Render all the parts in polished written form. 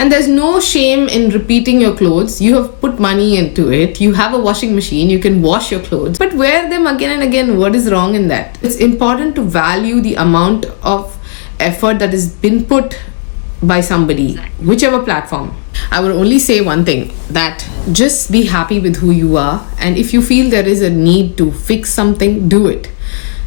And there's no shame in repeating your clothes. You have put money into it. You have a washing machine. You can wash your clothes. But wear them again and again. What is wrong in that? It's important to value the amount of effort that has been put by somebody, whichever platform. I would only say one thing, that just be happy with who you are. And if you feel there is a need to fix something, do it.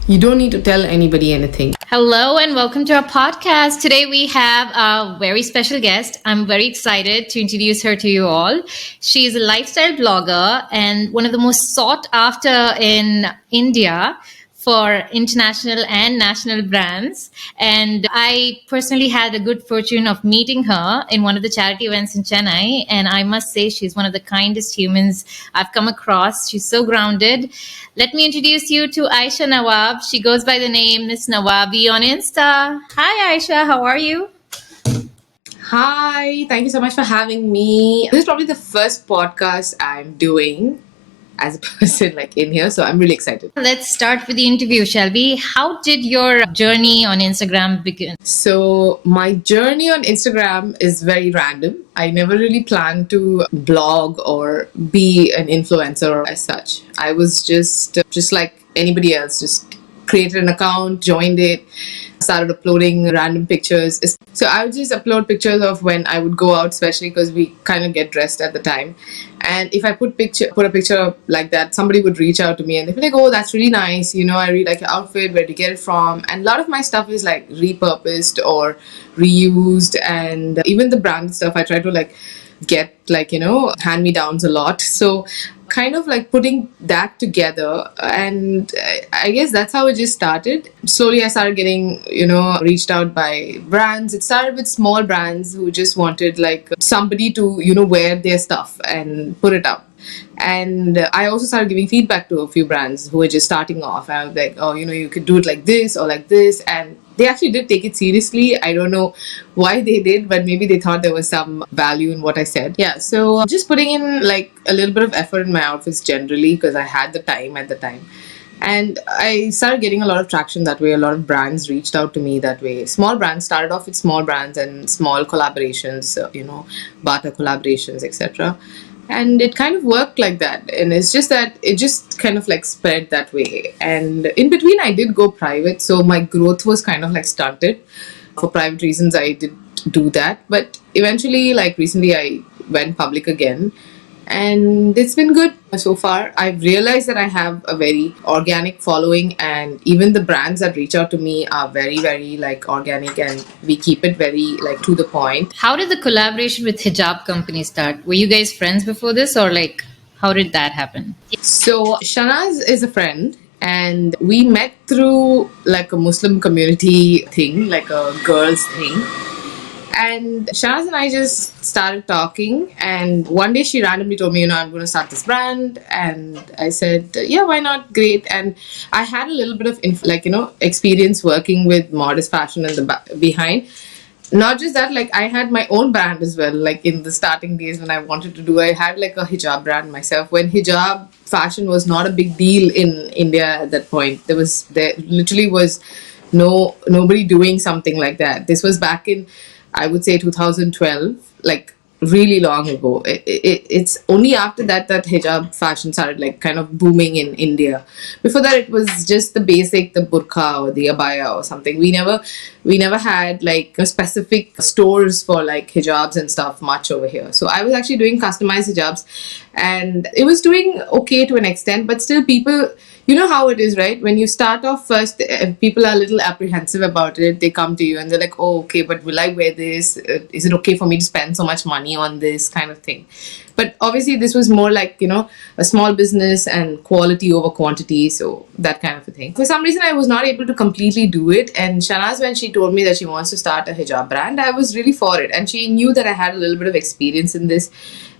You don't need to tell anybody anything. Hello and welcome to our podcast. Today we have a very special guest. I'm very excited to introduce her to you all. She is a lifestyle blogger and one of the most sought after in India for international and national brands. And I personally had a good fortune of meeting her in one of the charity events in Chennai. And I must say she's one of the kindest humans I've come across. She's so grounded. Let me introduce you to Ayesha Nawab. She goes by the name Missnawabi on Insta. Hi Ayesha, how are you? Hi, thank you so much for having me. This is probably the first podcast I'm doing as a person in here, so I'm really excited. Let's start with the interview, shall we? How did your journey on Instagram begin? So my journey on Instagram is very random. I never really planned to blog or be an influencer as such. I was just like anybody else, just created an account, joined it, started uploading random pictures. So I would just upload pictures of when I would go out, especially because we kind of get dressed at the time. And if I put a picture like that, somebody would reach out to me and they'd be like, oh, that's really nice. You know, I really like your outfit. Where did you get it from? And a lot of my stuff is like repurposed or reused. And even the branded stuff, I try to get hand-me-downs a lot. So kind of putting that together, and I guess that's how it just started. Slowly I started getting reached out by brands. It started with small brands who just wanted somebody to wear their stuff and put it up. And I also started giving feedback to a few brands who were just starting off. I was like, oh, you could do it like this or like this. And they actually did take it seriously. I don't know why they did, but maybe they thought there was some value in what I said. Yeah, so just putting in a little bit of effort in my outfits generally because I had the time at the time. And I started getting a lot of traction that way. A lot of brands reached out to me that way. Small brands started off with small brands and small collaborations, barter collaborations, etc. And it kind of worked like that. And it's just that it just kind of spread that way. And in between, I did go private. So my growth was kind of stunted. For private reasons, I did do that. But eventually, recently, I went public again. And it's been good so far. I've realized that I have a very organic following, and even the brands that reach out to me are very, very organic, and we keep it very to the point. How did the collaboration with hijab company start? Were you guys friends before this, or how did that happen? So Shanaz is a friend, and we met through a Muslim community thing, a girls thing. And Shanaz and I just started talking, and one day she randomly told me, I'm going to start this brand. And I said, yeah, why not? Great. And I had a little bit of experience working with modest fashion in the behind. Not just that, I had my own brand as well. In the starting days when I wanted to do, I had a hijab brand myself. When hijab fashion was not a big deal in India at that point, there literally was nobody doing something like that. This was back in, I would say, 2012, really long ago. It's only after that hijab fashion started kind of booming in India. Before that, it was just the basic, the burqa or the abaya or something. We never had specific stores for hijabs and stuff much over here. So I was actually doing customized hijabs, and it was doing okay to an extent, but still people, you know how it is, right? When you start off first, people are a little apprehensive about it. They come to you and they're like, oh, okay, but will I wear this? Is it okay for me to spend so much money on this kind of thing? But obviously this was more a small business and quality over quantity. So that kind of a thing. For some reason, I was not able to completely do it. And Shanaz, when she told me that she wants to start a hijab brand, I was really for it. And she knew that I had a little bit of experience in this.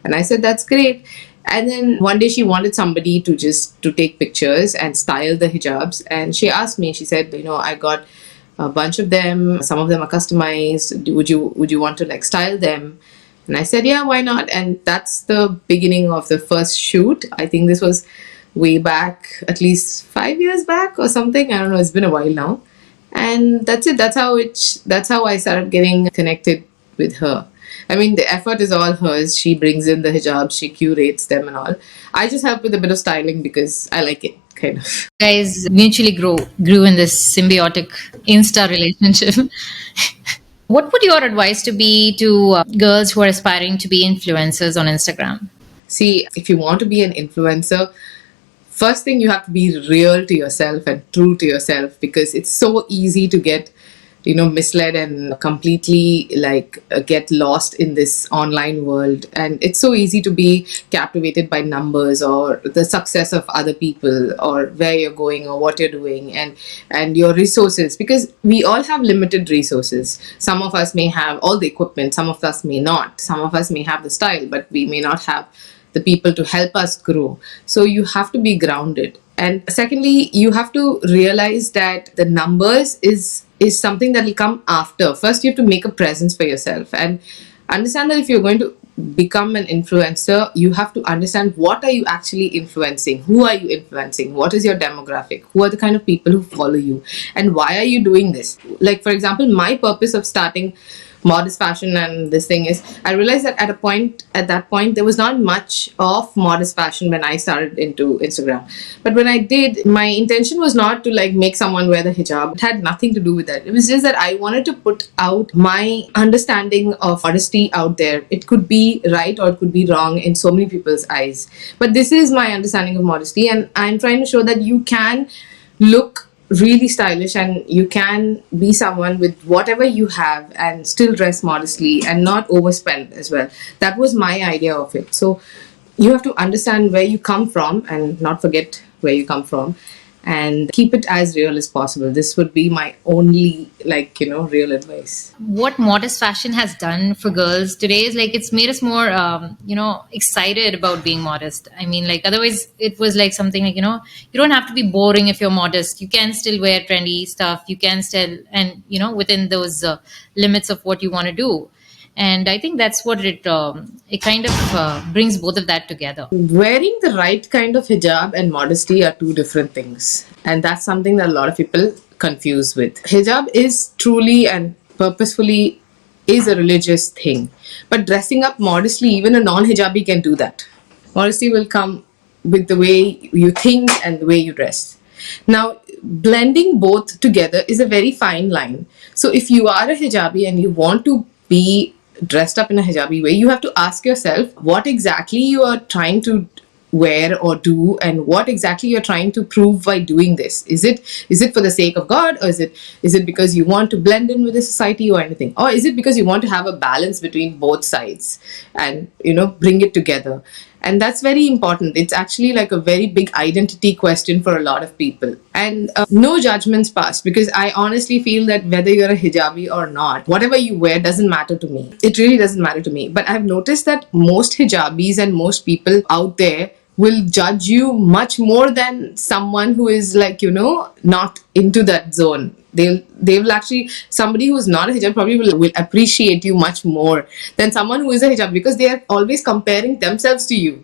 And I said, that's great. And then one day she wanted somebody to take pictures and style the hijabs. And she asked me, she said, I got a bunch of them. Some of them are customized. Would you want to style them? And I said, yeah, why not? And that's the beginning of the first shoot. I think this was way back, at least 5 years back or something. I don't know. It's been a while now. And that's it. That's how I started getting connected with her. I mean, the effort is all hers. She brings in the hijabs, she curates them and all. I just help with a bit of styling because I like it, kind of. Guys mutually grew in this symbiotic insta relationship. What would your advice to be to girls who are aspiring to be influencers on Instagram? See, if you want to be an influencer, first thing you have to be real to yourself and true to yourself, because it's so easy to get misled and completely get lost in this online world, and it's so easy to be captivated by numbers or the success of other people or where you're going or what you're doing, and your resources, because we all have limited resources. Some of us may have all the equipment, some of us may not, some of us may have the style, but we may not have the people to help us grow. So you have to be grounded. And secondly, you have to realize that the numbers is something that will come after. First, you have to make a presence for yourself and understand that if you're going to become an influencer, you have to understand what are you actually influencing, who are you influencing, what is your demographic, who are the kind of people who follow you, and why are you doing this. Like, for example, my purpose of starting modest fashion and this thing is, I realized that at that point there was not much of modest fashion when I started into Instagram. But when I did, my intention was not to like make someone wear the hijab. It had nothing to do with that. It was just that I wanted to put out my understanding of modesty out there. It could be right or it could be wrong in so many people's eyes, but this is my understanding of modesty, and I'm trying to show that you can look really stylish and you can be someone with whatever you have and still dress modestly and not overspend as well. That was my idea of it. So you have to understand where you come from and not forget where you come from, and keep it as real as possible. This would be my only real advice. What modest fashion has done for girls today is like it's made us more excited about being modest. I mean, like otherwise it was like something like, you don't have to be boring if you're modest. You can still wear trendy stuff, you can still, and within those limits of what you want to do. And I think that's what it kind of brings both of that together. Wearing the right kind of hijab and modesty are two different things. And that's something that a lot of people confuse with. Hijab is truly and purposefully is a religious thing. But dressing up modestly, even a non-hijabi can do that. Modesty will come with the way you think and the way you dress. Now, blending both together is a very fine line. So if you are a hijabi and you want to be dressed up in a hijabi way, you have to ask yourself what exactly you are trying to wear or do, and what exactly you're trying to prove by doing this. Is it for the sake of God, or is it because you want to blend in with the society or anything, or is it because you want to have a balance between both sides and bring it together? And that's very important. It's actually like a very big identity question for a lot of people. And no judgments passed, because I honestly feel that whether you're a hijabi or not, whatever you wear doesn't matter to me. It really doesn't matter to me. But I've noticed that most hijabis and most people out there will judge you much more than someone who is not into that zone. They will actually, somebody who's not a hijab probably will appreciate you much more than someone who is a hijab, because they are always comparing themselves to you.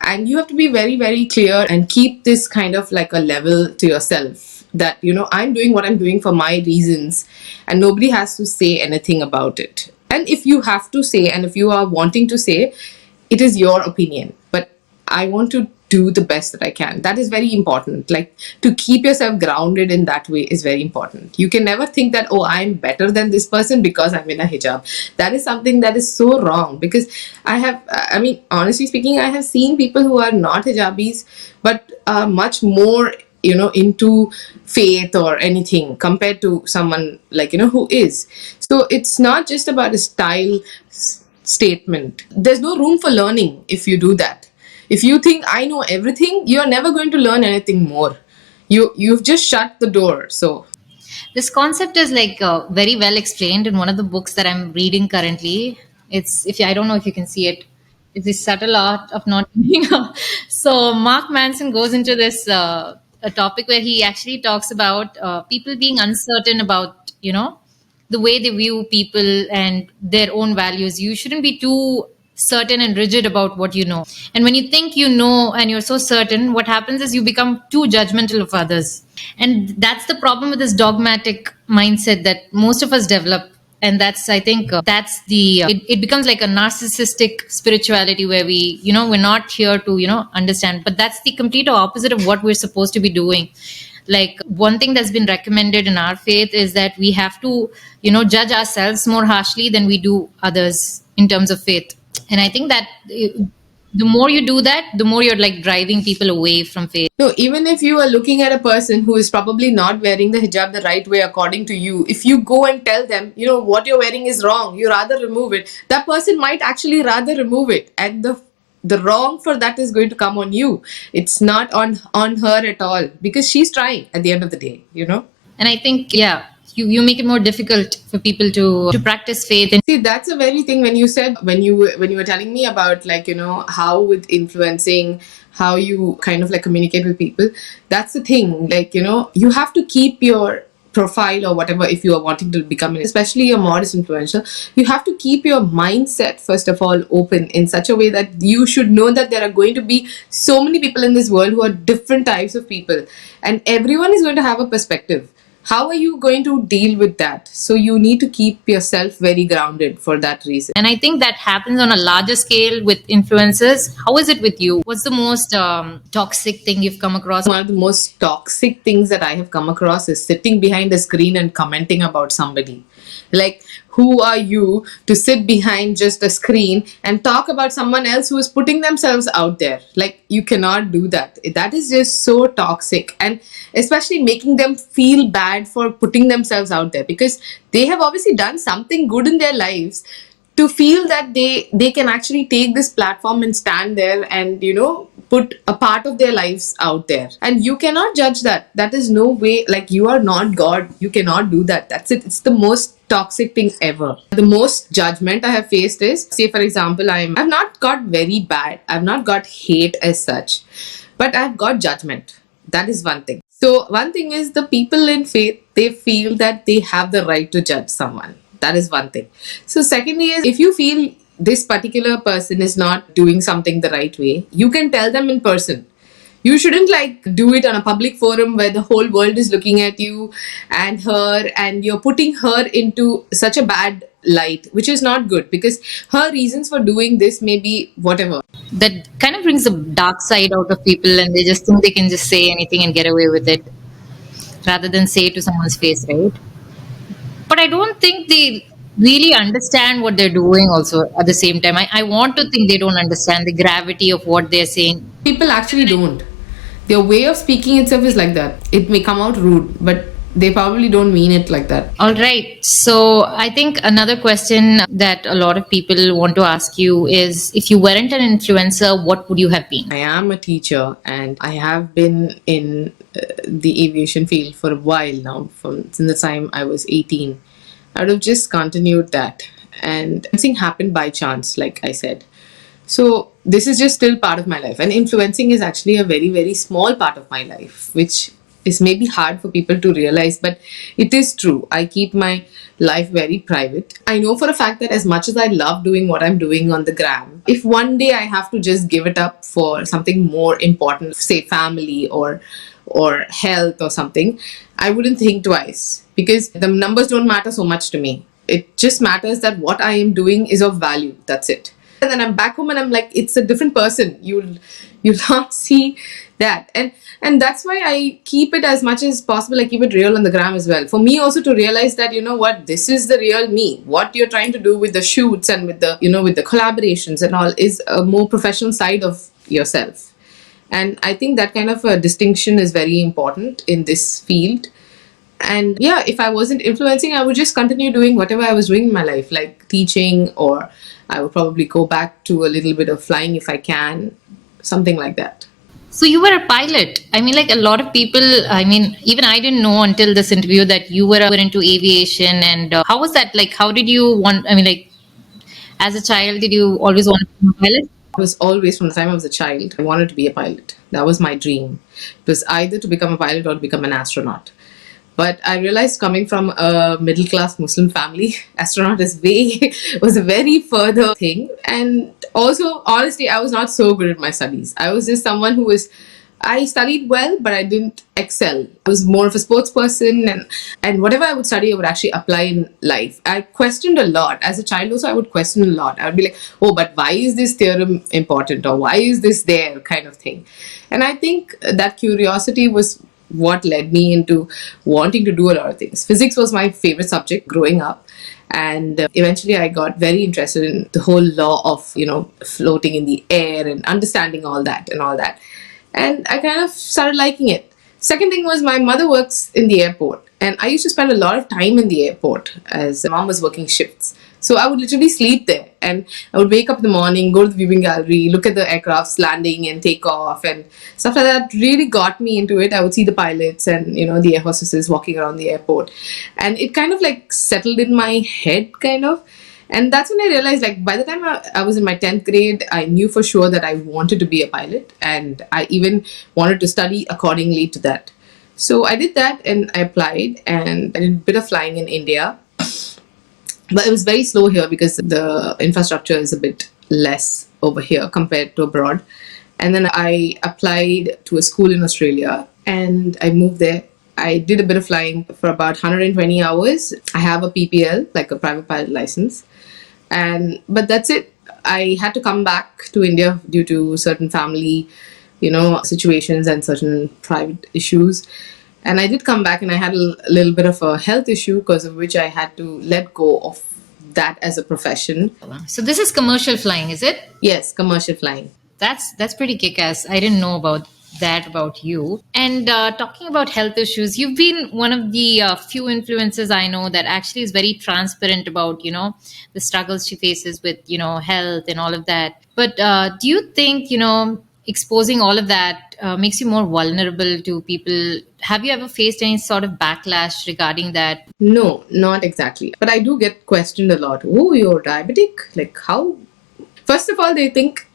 And you have to be very, very clear and keep this kind of like a level to yourself, that I'm doing what I'm doing for my reasons, and nobody has to say anything about it. And if you have to say, and if you are wanting to say, it is your opinion, but I want to do the best that I can. That is very important. Like, to keep yourself grounded in that way is very important. You can never think that, oh, I'm better than this person because I'm in a hijab. That is something that is so wrong, because honestly speaking, I have seen people who are not hijabis but are much more into faith or anything compared to someone who is. So it's not just about a style statement. There's no room for learning if you do that. If you think I know everything, you're never going to learn anything more. You've just shut the door. So This concept is like very well explained in one of the books that I'm reading currently. It's if you, I don't know if you can see it. It's the subtle art of not giving up. So Mark Manson goes into this a topic where he actually talks about people being uncertain about the way they view people and their own values. You shouldn't be too certain and rigid about what you know. And when you think you know and you're so certain, what happens is you become too judgmental of others. And that's the problem with this dogmatic mindset that most of us develop. And that's, I think, that's the it becomes like a narcissistic spirituality where we're not here to understand, but that's the complete opposite of what we're supposed to be doing. Like, one thing that's been recommended in our faith is that we have to judge ourselves more harshly than we do others in terms of faith. And I think that the more you do that, the more you're like driving people away from faith. No, even if you are looking at a person who is probably not wearing the hijab the right way according to you, if you go and tell them, what you're wearing is wrong, you rather remove it, that person might actually rather remove it. And the wrong for that is going to come on you. It's not on her at all, because she's trying at the end of the day. And I think, yeah, you make it more difficult for people to practice faith. And See, that's a very thing when you said, when you were telling me about, like, how with influencing, how you kind of like communicate with people. That's the thing. Like, you have to keep your profile or whatever, if you are wanting to become especially a modest influencer, you have to keep your mindset first of all open in such a way that you should know that there are going to be so many people in this world who are different types of people, and everyone is going to have a perspective. How are you going to deal with that? So you need to keep yourself very grounded for that reason. I think that happens on a larger scale with influencers. How is it with you? What's the most toxic thing you've come across? One of the most toxic things that I have come across is sitting behind a screen and commenting about somebody. Like, who are you to sit behind just a screen and talk about someone else who is putting themselves out there? Like, you cannot do that. That is just so toxic. And especially making them feel bad for putting themselves out there, because they have obviously done something good in their lives, to feel that they can actually take this platform and stand there and put a part of their lives out there, and you cannot judge that. That is no way. Like, you are not God, you cannot do that. That's it. It's the most toxic thing ever. The most judgment I have faced is, say for example, I've not got very bad, I've not got hate as such, but I've got judgment. That is one thing. So one thing is, the people in faith, they feel that they have the right to judge someone. That is one thing. So secondly is, if you feel this particular person is not doing something the right way, you can tell them in person. You shouldn't like do it on a public forum where the whole world is looking at you and her, and you're putting her into such a bad light, which is not good, because her reasons for doing this may be whatever. That kind of brings the dark side out of people, and they just think they can just say anything and get away with it rather than say it to someone's face, right? But I don't think they really understand what they're doing also at the same time. I want to think they don't understand the gravity of what they're saying. People actually don't. Their way of speaking itself is like that. It may come out rude, but they probably don't mean it like that. All right. So I think another question that a lot of people want to ask you is, if you weren't an influencer, what would you have been? I am a teacher, and I have been in the aviation field for a while now, since the time I was 18. I would have just continued that. And everything happened by chance, like I said. So this is just still part of my life. And influencing is actually a very, very small part of my life, which is maybe hard for people to realize, but it is true. I keep my life very private. I know for a fact that as much as I love doing what I'm doing on the gram, if one day I have to just give it up for something more important, say family or health or something, I wouldn't think twice, because the numbers don't matter so much to me. It just matters that what I am doing is of value. That's it. And then I'm back home and I'm like, it's a different person. You'll not see that. And that's why I keep it as much as possible. I keep it real on the gram as well. For me also to realize that, what, this is the real me. What you're trying to do with the shoots and with the, with the collaborations and all is a more professional side of yourself. And I think that kind of a distinction is very important in this field. And yeah, if I wasn't influencing, I would just continue doing whatever I was doing in my life, like teaching, or I would probably go back to a little bit of flying if I can, something like that. So you were a pilot. I mean, like a lot of people, I mean, even I didn't know until this interview that you were into aviation. And how was that? Like, how did you want, I mean, like, as a child, did you always want to be a pilot? I was always, from the time I was a child, I wanted to be a pilot. That was my dream. It was either to become a pilot or to become an astronaut. But I realized, coming from a middle-class Muslim family, astronaut was a very further thing. And also, honestly, I was not so good at my studies. I was just someone who was I studied well, but I didn't excel. I was more of a sports person, and whatever I would study, I would actually apply in life. I questioned a lot. As a child, also, I would question a lot. I would be like, oh, but why is this theorem important? Or why is this there? Kind of thing. And I think that curiosity was what led me into wanting to do a lot of things. Physics was my favorite subject growing up. And eventually I got very interested in the whole law of, floating in the air and understanding all that and all that. And I kind of started liking it. Second thing was my mother works in the airport, and I used to spend a lot of time in the airport as mom was working shifts. So I would literally sleep there, and I would wake up in the morning, go to the viewing gallery, look at the aircrafts landing and take off and stuff like that. Really got me into it. I would see the pilots and the air hostesses walking around the airport, and it kind of like settled in my head, kind of. And that's when I realized, like, by the time I was in my 10th grade, I knew for sure that I wanted to be a pilot. And I even wanted to study accordingly to that. So I did that and I applied and I did a bit of flying in India. But it was very slow here because the infrastructure is a bit less over here compared to abroad. And then I applied to a school in Australia and I moved there. I did a bit of flying for about 120 hours. I have a PPL, like a private pilot license. But that's it. I had to come back to India due to certain family, situations and certain private issues. And I did come back and I had a little bit of a health issue because of which I had to let go of that as a profession. So this is commercial flying, is it? Yes, commercial flying. That's pretty kick-ass. I didn't know about you. And talking about health issues, you've been one of the few influencers I know that actually is very transparent about the struggles she faces with health and all of that. But do you think exposing all of that makes you more vulnerable to people? Have you ever faced any sort of backlash regarding that? No, not exactly. But I do get questioned a lot. Oh, you're diabetic? Like how? First of all, they think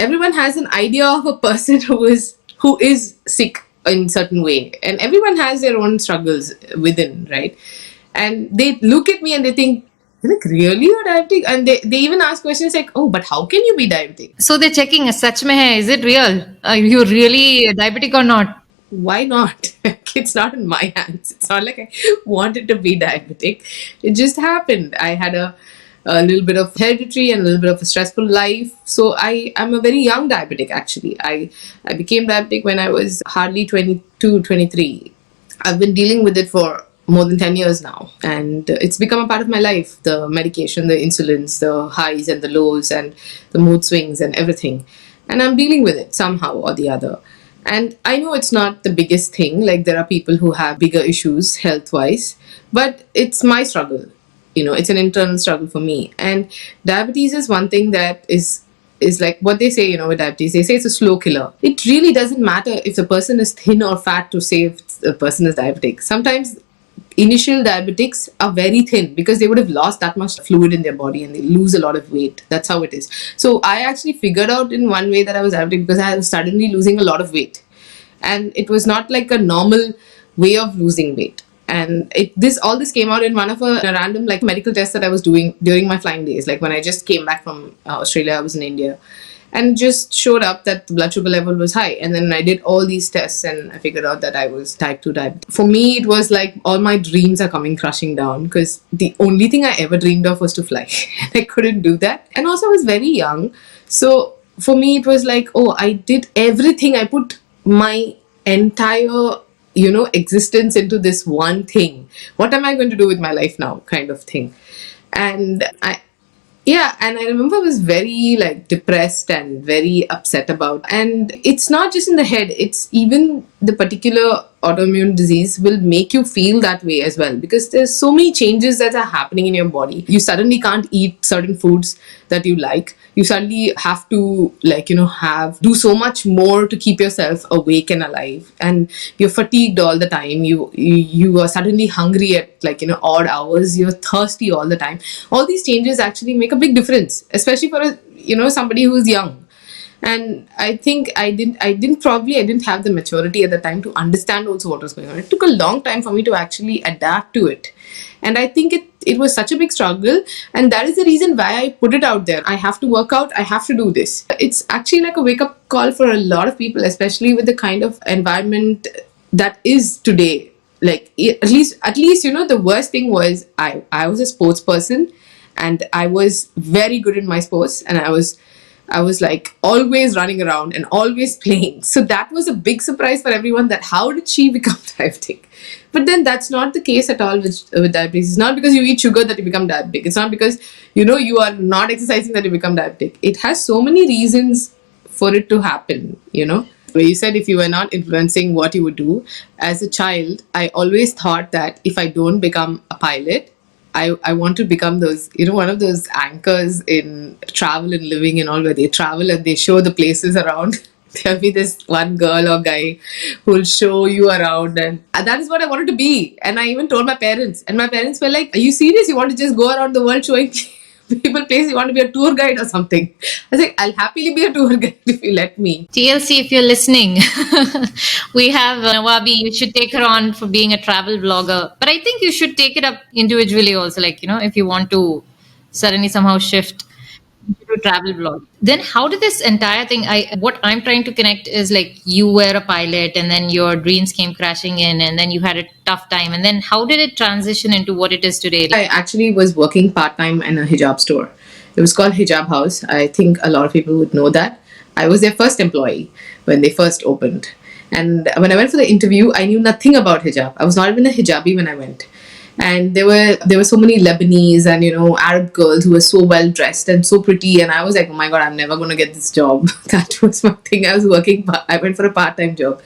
everyone has an idea of a person who is sick in certain way, and everyone has their own struggles within, right? And they look at me and they think, like, really, you're diabetic? And they even ask questions like, oh, but how can you be diabetic? So they're checking, sach mein hai, is it real? Are you really diabetic or not? Why not? It's not in my hands. It's not like I wanted to be diabetic. It just happened. I had a little bit of hereditary and a little bit of a stressful life. So I'm a very young diabetic, actually. I became diabetic when I was hardly 22, 23. I've been dealing with it for more than 10 years now. And it's become a part of my life. The medication, the insulins, the highs and the lows and the mood swings and everything. And I'm dealing with it somehow or the other. And I know it's not the biggest thing. Like, there are people who have bigger issues health-wise. But it's my struggle. It's an internal struggle for me. And diabetes is one thing that is like what they say, with diabetes. They say it's a slow killer. It really doesn't matter if the person is thin or fat to say if the person is diabetic. Sometimes initial diabetics are very thin because they would have lost that much fluid in their body and they lose a lot of weight. That's how it is. So I actually figured out in one way that I was diabetic because I was suddenly losing a lot of weight. And it was not like a normal way of losing weight. And all this came out in one of a random like medical test that I was doing during my flying days. Like when I just came back from Australia, I was in India. And it just showed up that the blood sugar level was high. And then I did all these tests and I figured out that I was type 2 diabetic. For me, it was like all my dreams are coming crashing down because the only thing I ever dreamed of was to fly. And I couldn't do that. And also I was very young. So for me, it was like, oh, I did everything. I put my entire existence into this one thing. What am I going to do with my life now, kind of thing. And I remember I was very like depressed and very upset about. And it's not just in the head, it's even the particular autoimmune disease will make you feel that way as well, because there's so many changes that are happening in your body. You suddenly can't eat certain foods that you like. You suddenly have to do so much more to keep yourself awake and alive, and you're fatigued all the time. You are suddenly hungry at odd hours. You're thirsty all the time. All these changes actually make a big difference, especially for somebody who's young. And I think I didn't have the maturity at the time to understand also what was going on. It took a long time for me to actually adapt to it. And I think it was such a big struggle, and that is the reason why I put it out there. I have to work out, I have to do this. It's actually like a wake-up call for a lot of people, especially with the kind of environment that is today. Like at least the worst thing was I was a sports person, and I was very good in my sports, and I was like always running around and always playing. So that was a big surprise for everyone, that how did she become diabetic? But then that's not the case at all with diabetes. It's not because you eat sugar that you become diabetic. It's not because you are not exercising that you become diabetic. It has so many reasons for it to happen. Where you said if you were not influencing what you would do. As a child, I always thought that if I don't become a pilot, I want to become those, one of those anchors in Travel and Living and all, where they travel and they show the places around. There'll be this one girl or guy who'll show you around, and that is what I wanted to be. And I even told my parents, and my parents were like, "Are you serious? You want to just go around the world showing people places? You want to be a tour guide or something?" I was like, "I'll happily be a tour guide if you let me." TLC, if you're listening, we have Nawabi. You should take her on for being a travel vlogger. But I think you should take it up individually also. Like, if you want to suddenly somehow shift to travel vlog. Then how did this entire thing, what I'm trying to connect is like you were a pilot and then your dreams came crashing in and then you had a tough time. And then how did it transition into what it is today? I actually was working part-time in a hijab store. It was called Hijab House. I think a lot of people would know that. I was their first employee when they first opened. And when I went for the interview, I knew nothing about hijab. I was not even a hijabi when I went. And there were so many Lebanese and Arab girls who were so well dressed and so pretty, and I was like, oh my god, I'm never going to get this job. That was my thing. I went for a part-time job.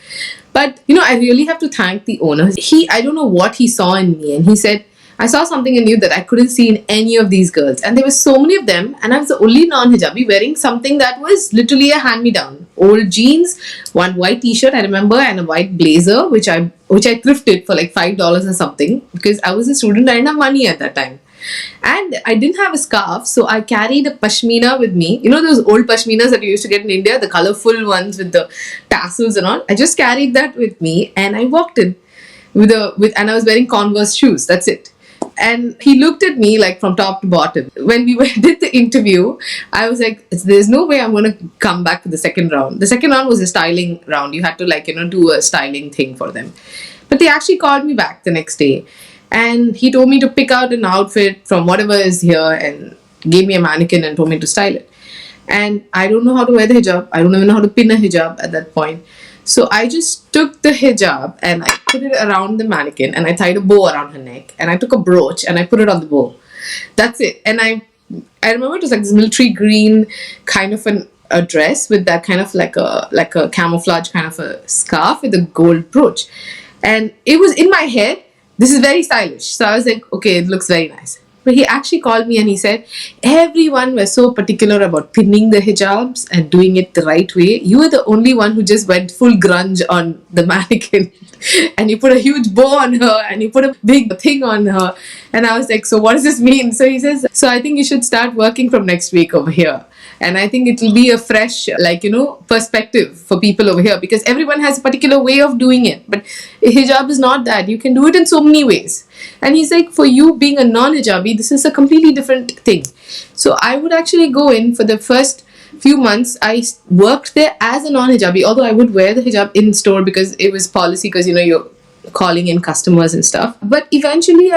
But I really have to thank the owner. I don't know what he saw in me, and he said, I saw something in you that I couldn't see in any of these girls. And there were so many of them, and I was the only non-hijabi wearing something that was literally a hand-me-down. Old jeans, one white t-shirt, I remember, and a white blazer, which I thrifted for like $5 or something, because I was a student, I didn't have money at that time. And I didn't have a scarf, so I carried a pashmina with me. Those old pashminas that you used to get in India, the colorful ones with the tassels and all. I just carried that with me, and I walked in and I was wearing Converse shoes. That's it. And he looked at me like from top to bottom. When we did the interview, I was like, there's no way I'm going to come back to the second round. The second round was a styling round. You had to do a styling thing for them. But they actually called me back the next day. And he told me to pick out an outfit from whatever is here and gave me a mannequin and told me to style it. And I don't know how to wear the hijab. I don't even know how to pin a hijab at that point. So I just took the hijab and I put it around the mannequin and I tied a bow around her neck and I took a brooch and I put it on the bow. That's it. And I remember it was like this military green kind of a dress with that kind of like a camouflage kind of a scarf with a gold brooch. And it was in my head, this is very stylish. So I was like, okay, it looks very nice. But he actually called me and he said, everyone was so particular about pinning the hijabs and doing it the right way. You were the only one who just went full grunge on the mannequin. And you put a huge bow on her and you put a big thing on her. And I was like, so what does this mean? So he says, so I think you should start working from next week over here. And I think it will be a fresh, perspective for people over here, because everyone has a particular way of doing it. But hijab is not that. You can do it in so many ways. And he's like, for you being a non-hijabi, this is a completely different thing. So I would actually go in for the first few months. I worked there as a non-hijabi, although I would wear the hijab in store because it was policy, because, you're calling in customers and stuff. But eventually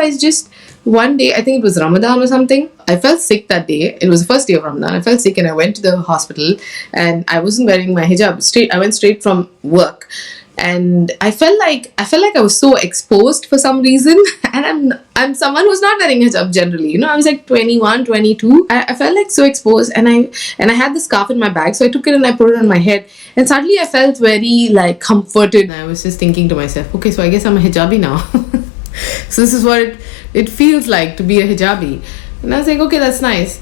one day, I think it was Ramadan or something, I felt sick that day. It was the first day of Ramadan. I felt sick and I went to the hospital and I wasn't wearing my hijab. I went straight from work. And I felt like I was so exposed for some reason. And I'm someone who's not wearing hijab generally. I was like 21, 22. I felt like so exposed, and I had the scarf in my bag, so I took it and I put it on my head. And suddenly I felt very comforted. And I was just thinking to myself, okay, so I guess I'm a hijabi now. So this is what it feels like to be a hijabi. And I was like, okay, that's nice.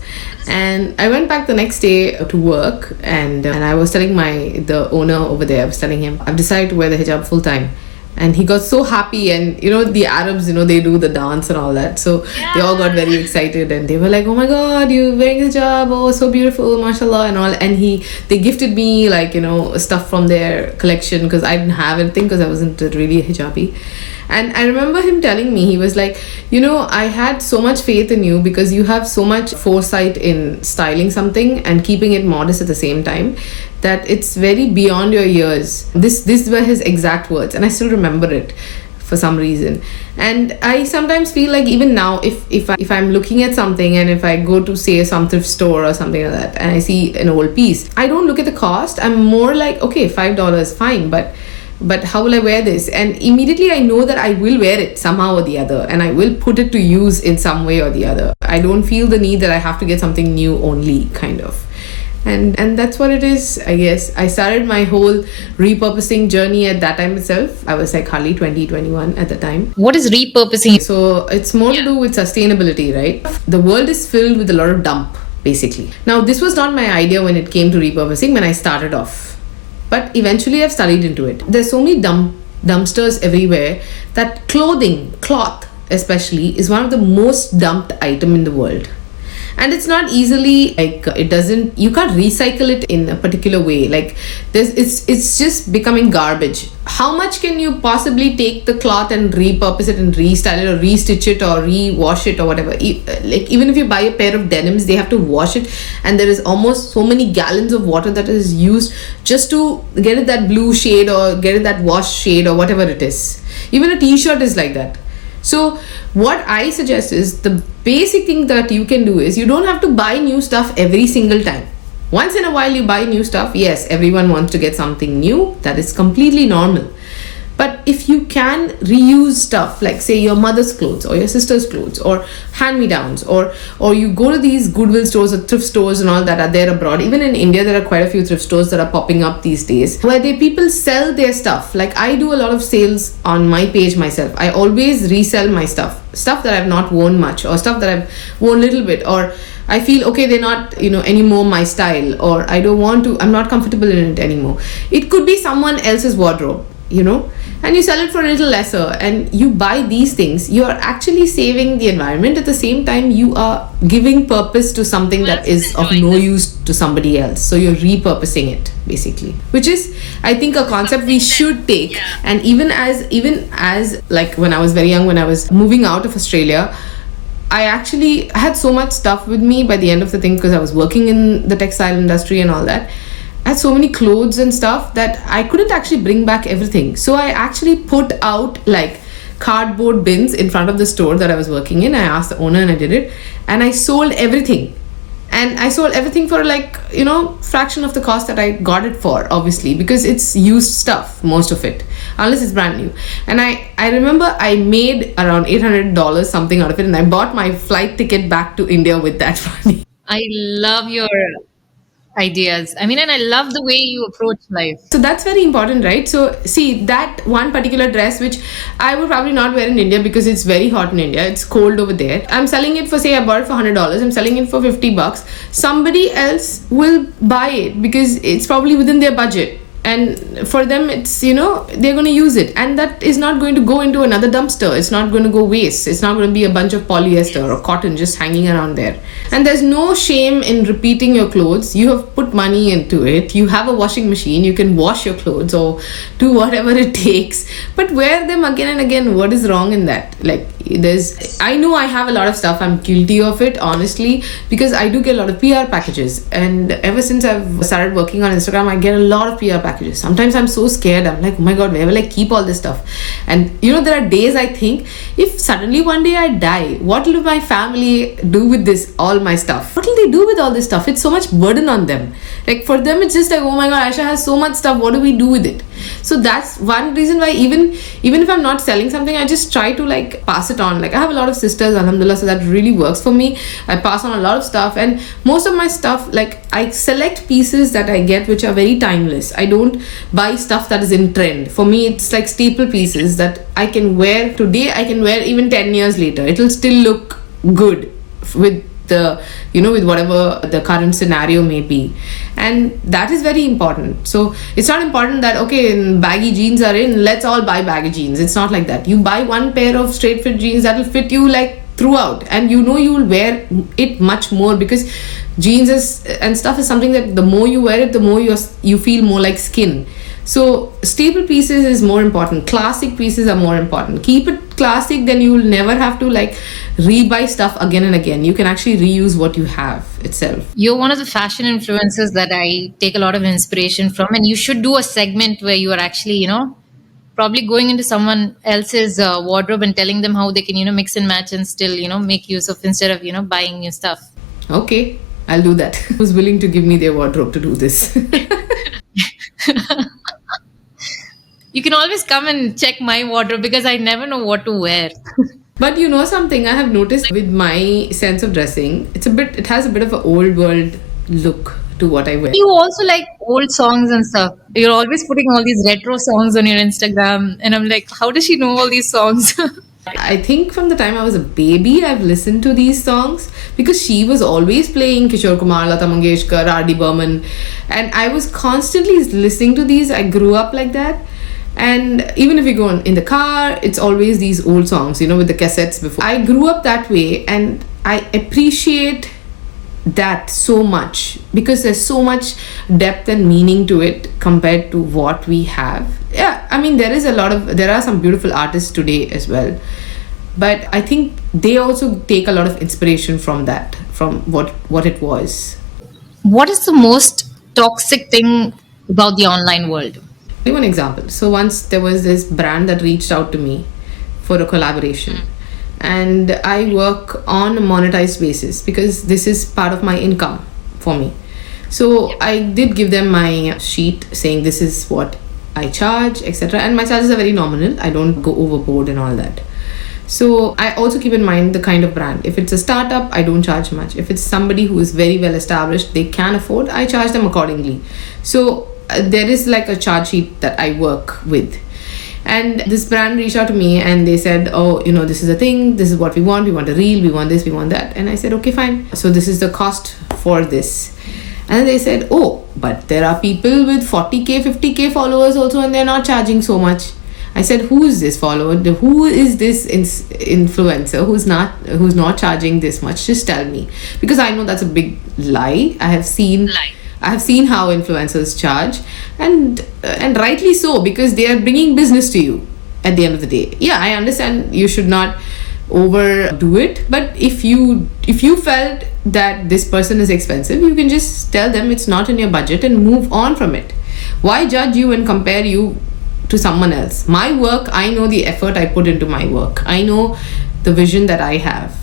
And I went back the next day to work, and I was telling the owner over there, I was telling him, I've decided to wear the hijab full time. And he got so happy, and the Arabs, they do the dance and all that. So they all got very excited, and they were like, oh my god, you're wearing hijab, oh, so beautiful, mashallah, and all. And they gifted me stuff from their collection, because I didn't have anything, because I wasn't really a hijabi. And I remember him telling me, he was like, I had so much faith in you because you have so much foresight in styling something and keeping it modest at the same time, that it's very beyond your years. This were his exact words, and I still remember it for some reason. And I sometimes feel like even now, if I'm looking at something, and if I go to, say, some thrift store or something like that, and I see an old piece, I don't look at the cost. I'm more like, okay, $5, fine, but how will I wear this? And immediately I know that I will wear it somehow or the other, and I will put it to use in some way or the other. I don't feel the need that I have to get something new only, kind of. And that's what it is, I guess. I started my whole repurposing journey at that time itself. I was like hardly 20, 21 at the time. What is repurposing? So it's more to do with sustainability, right? The world is filled with a lot of dump, basically. Now, this was not my idea when it came to repurposing when I started off. But eventually I've studied into it. There's so many dumpsters everywhere that cloth especially, is one of the most dumped item in the world. And it's not easily, like, you can't recycle it in a particular way. Like, it's just becoming garbage. How much can you possibly take the cloth and repurpose it and restyle it or restitch it or rewash it or whatever? Like, even if you buy a pair of denims, they have to wash it, and there is almost so many gallons of water that is used just to get it that blue shade or get it that wash shade or whatever it is. Even a t-shirt is like that. So what I suggest is, the basic thing that you can do is, you don't have to buy new stuff every single time. Once in a while you buy new stuff. Yes, everyone wants to get something new. That is completely normal. But if you can reuse stuff, like, say, your mother's clothes or your sister's clothes or hand-me-downs, or you go to these Goodwill stores or thrift stores and all that are there abroad. Even in India, there are quite a few thrift stores that are popping up these days, where people sell their stuff. Like, I do a lot of sales on my page myself. I always resell my stuff that I've not worn much, or stuff that I've worn a little bit, or I feel, okay, they're not, anymore my style, or I'm not comfortable in it anymore. It could be someone else's wardrobe, and you sell it for a little lesser, and you buy these things. You are actually saving the environment. At the same time, you are giving purpose to something that is of no use to somebody else. So you're repurposing it, basically, which is, I think, a concept we should take. And even as like, when I was very young, when I was moving out of Australia, I had so much stuff with me by the end of the thing, because I was working in the textile industry and all that. I had so many clothes and stuff that I couldn't actually bring back everything. So I actually put out like cardboard bins in front of the store that I was working in. I asked the owner and I did it. And I sold everything. And I sold everything for like, fraction of the cost that I got it for, obviously, because it's used stuff, most of it, unless it's brand new. And I remember I made around $800 something out of it, and I bought my flight ticket back to India with that money. I love your ideas. I mean, and I love the way you approach life. So that's very important, right? So see, that one particular dress, which I would probably not wear in India because it's very hot in India, it's cold over there. I'm selling it for, say, I bought it for $100, I'm selling it for $50. Somebody else will buy it because it's probably within their budget. And for them, it's, they're going to use it. And that is not going to go into another dumpster. It's not going to go waste. It's not going to be a bunch of polyester or cotton just hanging around there. And there's no shame in repeating your clothes. You have put money into it. You have a washing machine. You can wash your clothes or do whatever it takes. But wear them again and again. What is wrong in that? Like, I know I have a lot of stuff. I'm guilty of it, honestly, because I do get a lot of PR packages. And ever since I've started working on Instagram, I get a lot of PR packages. Sometimes I'm so scared. I'm like, oh my God, where will I keep all this stuff? And there are days I think, if suddenly one day I die, what will my family do with this, all my stuff? What will they do with all this stuff? It's so much burden on them. Like, for them, it's just like, oh my God, Ayesha has so much stuff. What do we do with it? So that's one reason why even if I'm not selling something, I just try to like pass it on. Like, I have a lot of sisters, alhamdulillah, so that really works for me. I pass on a lot of stuff, and most of my stuff, like, I select pieces that I get which are very timeless. I don't buy stuff that is in trend. For me, it's like staple pieces that I can wear today, I can wear even 10 years later. It'll still look good with with whatever the current scenario may be. And that is very important. So it's not important that, okay, baggy jeans are in, let's all buy baggy jeans. It's not like that. You buy one pair of straight fit jeans that will fit you like throughout, and you will wear it much more, because jeans and stuff is something that the more you wear it, the more you feel more like skin. So staple pieces is more important. Classic pieces are more important. Keep it classic, then you will never have to like rebuy stuff again and again. You can actually reuse what you have itself. You're one of the fashion influencers that I take a lot of inspiration from, and you should do a segment where you are actually, probably going into someone else's wardrobe and telling them how they can, mix and match and still, make use of instead of, buying new stuff. Okay, I'll do that. Who's willing to give me their wardrobe to do this? You can always come and check my wardrobe because I never know what to wear. But you know something I have noticed with my sense of dressing, it has a bit of an old world look to what I wear. You also like old songs and stuff. You're always putting all these retro songs on your Instagram. And I'm like, how does she know all these songs? I think from the time I was a baby, I've listened to these songs because she was always playing Kishore Kumar, Lata Mangeshkar, R.D. Burman. And I was constantly listening to these. I grew up like that. And even if we go in the car, it's always these old songs, with the cassettes before. I grew up that way and I appreciate that so much because there's so much depth and meaning to it compared to what we have. Yeah, I mean, there are some beautiful artists today as well. But I think they also take a lot of inspiration from that, from what it was. What is the most toxic thing about the online world? I'll give you an example. So once there was this brand that reached out to me for a collaboration. And I work on a monetized basis because this is part of my income for me. So I did give them my sheet saying this is what I charge, etc. And my charges are very nominal. I don't go overboard and all that. So I also keep in mind the kind of brand. If it's a startup, I don't charge much. If it's somebody who is very well established, they can afford, I charge them accordingly. So there is like a charge sheet that I work with. And this brand reached out to me and they said, oh, this is a thing, this is what we want a reel, we want this, we want that. And I said, okay, fine. So this is the cost for this. And they said, oh, but there are people with 40k, 50k followers also and they're not charging so much. I said, who is this follower? Who is this influencer who's not charging this much? Just tell me. Because I know that's a big lie. I have seen how influencers charge and rightly so because they are bringing business to you at the end of the day. Yeah, I understand you should not overdo it, but if you felt that this person is expensive, you can just tell them it's not in your budget and move on from it. Why judge you and compare you to someone else? My work, I know the effort I put into my work. I know the vision that I have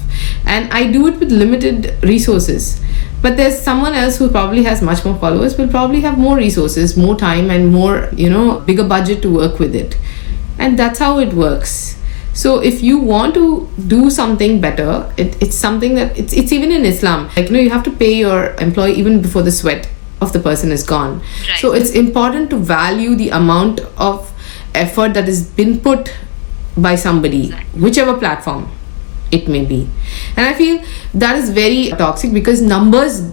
and I do it with limited resources. But there's someone else who probably has much more followers, will probably have more resources, more time and more, bigger budget to work with it. And that's how it works. So if you want to do something better, it's something that it's even in Islam. Like, you have to pay your employee even before the sweat of the person is gone. Right. So it's important to value the amount of effort that has been put by somebody, whichever platform it may be. And I feel that is very toxic because numbers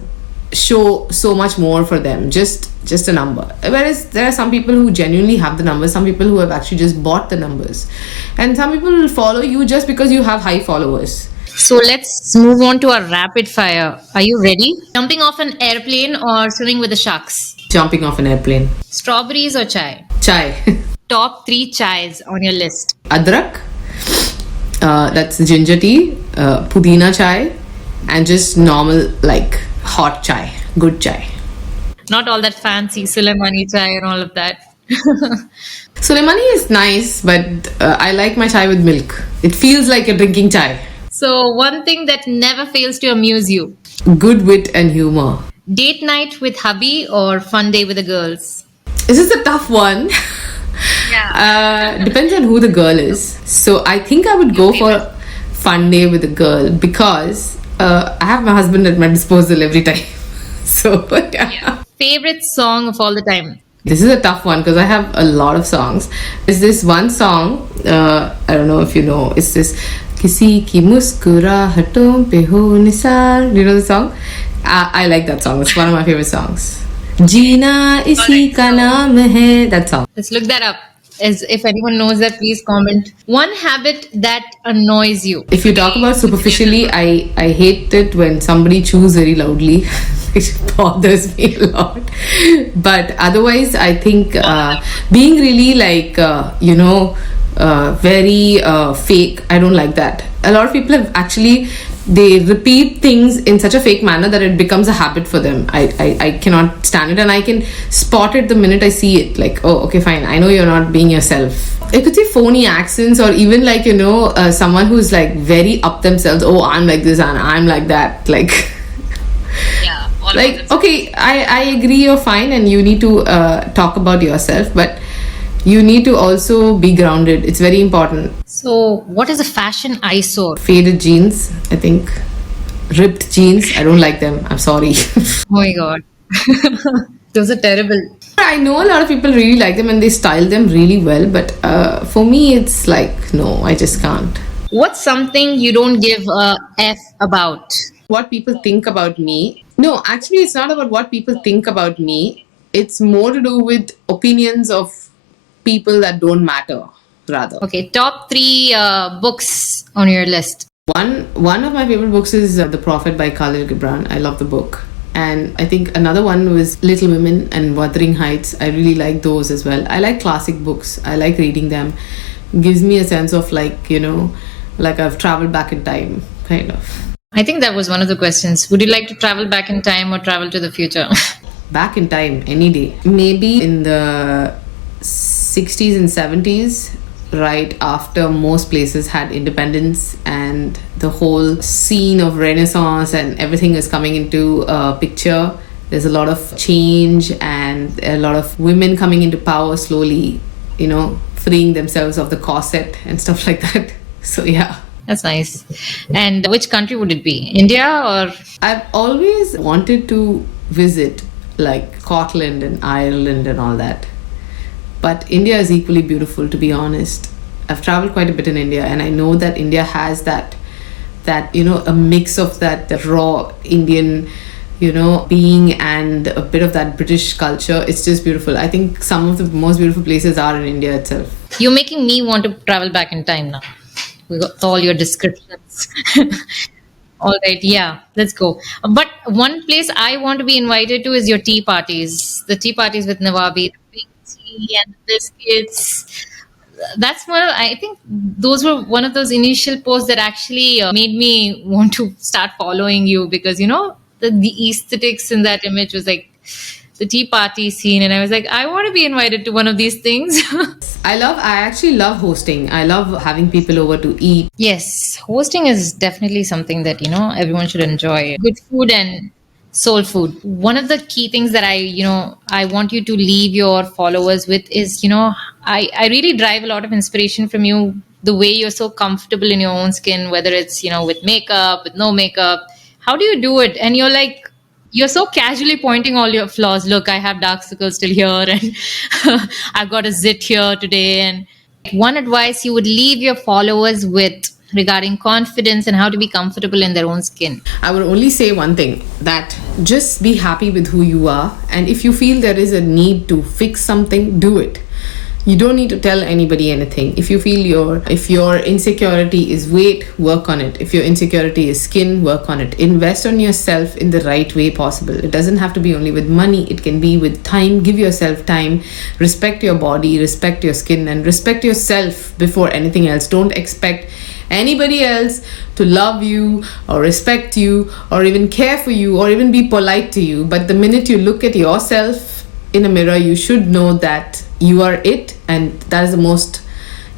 show so much more for them, just a number. Whereas there are some people who genuinely have the numbers, some people who have actually just bought the numbers, and some people will follow you just because you have high followers. So let's move on to our rapid fire. Are you ready? Jumping off an airplane or swimming with the sharks? Jumping off an airplane. Strawberries or chai? Chai. Top 3 chais on your list. Adrak, that's ginger tea, pudina chai, and just normal like hot chai, good chai. Not all that fancy Sulaimani chai and all of that. Sulaimani is nice, but I like my chai with milk. It feels like you're drinking chai. So one thing that never fails to amuse you. Good wit and humor. Date night with hubby or fun day with the girls? This is a tough one. Yeah. Depends on who the girl is. So I think I would go for fun day with a girl because I have my husband at my disposal every time. So yeah. Favorite song of all the time? This is a tough one because I have a lot of songs. There's this one song, I don't know if you know, it's this Kisi ki muskurahaton pe ho nisar. Do you know the song? I like that song. It's one of my favorite songs. Jeena isi ka naam hai. That song. Let's look that up. As if anyone knows that, please comment. One habit that annoys you. If you talk about superficially, I hate it when somebody chews very loudly. It bothers me a lot. But otherwise, I think being really like, very fake, I don't like that. A lot of people have actually, they repeat things in such a fake manner that it becomes a habit for them. I cannot stand it, and I can spot it the minute I see it. Like, oh, okay, fine, I know you're not being yourself. It could be phony accents, or even like, someone who's like very up themselves. Oh, I'm like this and I'm like that. Like, Yeah. like, okay, I agree, you're fine, and you need to talk about yourself, but you need to also be grounded. It's very important. So, what is a fashion eyesore? Faded jeans, I think. Ripped jeans, I don't like them. I'm sorry. Oh my god. Those are terrible. I know a lot of people really like them and they style them really well, but for me, it's like, no, I just can't. What's something you don't give a F about? What people think about me. No, actually, it's not about what people think about me. It's more to do with opinions of people that don't matter, rather. Okay, top three books on your list. One of my favorite books is The Prophet by Khalil Gibran. I love the book. And I think another one was Little Women and Wuthering Heights. I really like those as well. I like classic books. I like reading them. Gives me a sense of like, like I've traveled back in time, kind of. I think that was one of the questions. Would you like to travel back in time or travel to the future? Back in time, any day. Maybe in the 60s and 70s, right after most places had independence and the whole scene of Renaissance and everything is coming into picture. There's a lot of change and a lot of women coming into power slowly, freeing themselves of the corset and stuff like that. So, yeah. That's nice. And which country would it be? India or? I've always wanted to visit like Scotland and Ireland and all that. But India is equally beautiful, to be honest. I've traveled quite a bit in India, and I know that India has that a mix of that raw Indian, being and a bit of that British culture. It's just beautiful. I think some of the most beautiful places are in India itself. You're making me want to travel back in time now. We got all your descriptions. All right, yeah, let's go. But one place I want to be invited to is your tea parties. The tea parties with Nawabi, the pink tea and the biscuits. That's one. I think those were one of those initial posts that actually made me want to start following you because the aesthetics in that image was like the tea party scene, and I was like, I want to be invited to one of these things. I actually love hosting. I love having people over to eat. Yes, hosting is definitely something that everyone should enjoy. Good food and soul food. One of the key things that I want you to leave your followers with is I really derive a lot of inspiration from you. The way you're so comfortable in your own skin, whether it's with makeup, with no makeup. How do you do it? And you're so casually pointing all your flaws. Look, I have dark circles still here, and I've got a zit here today. And one advice you would leave your followers with regarding confidence and how to be comfortable in their own skin. I would only say one thing, that just be happy with who you are, and if you feel there is a need to fix something, do it. You don't need to tell anybody anything. If you feel if your insecurity is weight, work on it. If your insecurity is skin, work on it. Invest on yourself in the right way possible. It doesn't have to be only with money. It can be with time. Give yourself time. Respect your body, respect your skin, and respect yourself before anything else. Don't expect anybody else to love you or respect you or even care for you or even be polite to you. But the minute you look at yourself in a mirror, you should know that you are it, and that is the most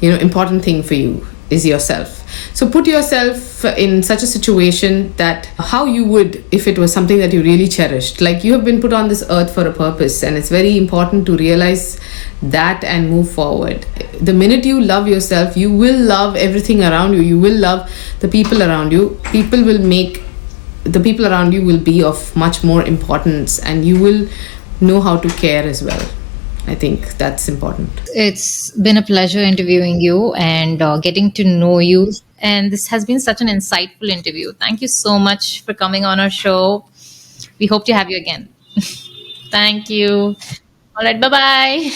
important thing for you is yourself. So put yourself in such a situation that how you would if it was something that you really cherished. Like, you have been put on this earth for a purpose, and it's very important to realize that and move forward. The minute you love yourself, you will love everything around you. You will love the people around you. The people around you will be of much more importance, and you will know how to care as well. I think that's important. It's been a pleasure interviewing you and getting to know you. And this has been such an insightful interview. Thank you so much for coming on our show. We hope to have you again. Thank you. All right, bye bye.